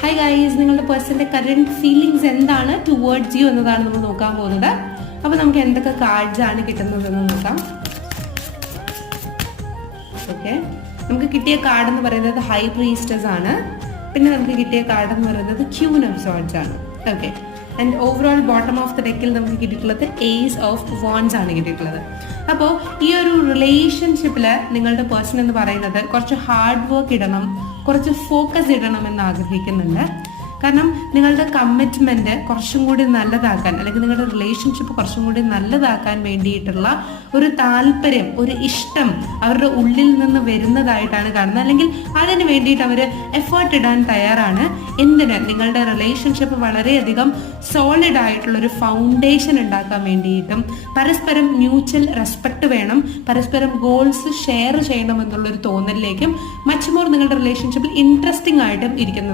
Hi guys, നിങ്ങളുടെ പേഴ്സന്റെ current feelings എന്താണ് towards U എന്നതാണ് നമ്മൾ നോക്കാൻ പോകുന്നത്. അപ്പോൾ നമുക്ക് എന്തൊക്കെ കാർഡ്സ് ആണ് കിട്ടുന്നതെന്ന് നോക്കാം. ഓക്കെ, നമുക്ക് കിട്ടിയ കാർഡ് എന്ന് പറയുന്നത് ഹൈ പ്രീസ്റ്റസ് ആണ്. പിന്നെ നമുക്ക് കിട്ടിയ കാർഡ് എന്ന് പറയുന്നത് ക്യൂൻ ഓഫ് സോർഡ്സ് ആണ്. Okay, and overall bottom of the ഡെക്കിൽ നമുക്ക് കിട്ടിയിട്ടുള്ളത് ഏസ് ഓഫ് വാൻഡ്സ് ആണ് കിട്ടിയിട്ടുള്ളത്. അപ്പോൾ ഈ ഒരു റിലേഷൻഷിപ്പിൽ നിങ്ങളുടെ പേഴ്സൺ എന്ന് പറയുന്നത് കുറച്ച് ഹാർഡ് വർക്ക് ഇടണം, കുറച്ച് ഫോക്കസ് ഇടണം എന്ന് ആഗ്രഹിക്കുന്നുണ്ട്. കാരണം നിങ്ങളുടെ കമ്മിറ്റ്മെന്റ് കുറച്ചും കൂടി നല്ലതാക്കാൻ, അല്ലെങ്കിൽ നിങ്ങളുടെ റിലേഷൻഷിപ്പ് കുറച്ചും കൂടി നല്ലതാക്കാൻ വേണ്ടിയിട്ടുള്ള ഒരു താല്പര്യം, ഒരു ഇഷ്ടം അവരുടെ ഉള്ളിൽ നിന്ന് വരുന്നതായിട്ടാണ് കാണുന്നത്. അല്ലെങ്കിൽ അതിന് വേണ്ടിയിട്ട് അവർ എഫേർട്ട് ഇടാൻ തയ്യാറാണ്. എന്തിന്? നിങ്ങളുടെ റിലേഷൻഷിപ്പ് വളരെയധികം സോളിഡ് ആയിട്ടുള്ള ഒരു ഫൗണ്ടേഷൻ ഉണ്ടാക്കാൻ വേണ്ടിയിട്ടും, പരസ്പരം മ്യൂച്വൽ റെസ്പെക്ട് വേണം, പരസ്പരം ഗോൾസ് ഷെയർ ചെയ്യണം എന്നുള്ളൊരു തോന്നലിലേക്കും മച്ച് മോർ നിങ്ങളുടെ റിലേഷൻഷിപ്പിൽ ഇൻട്രസ്റ്റിംഗ് ആയിട്ടും ഇരിക്കുന്നത്.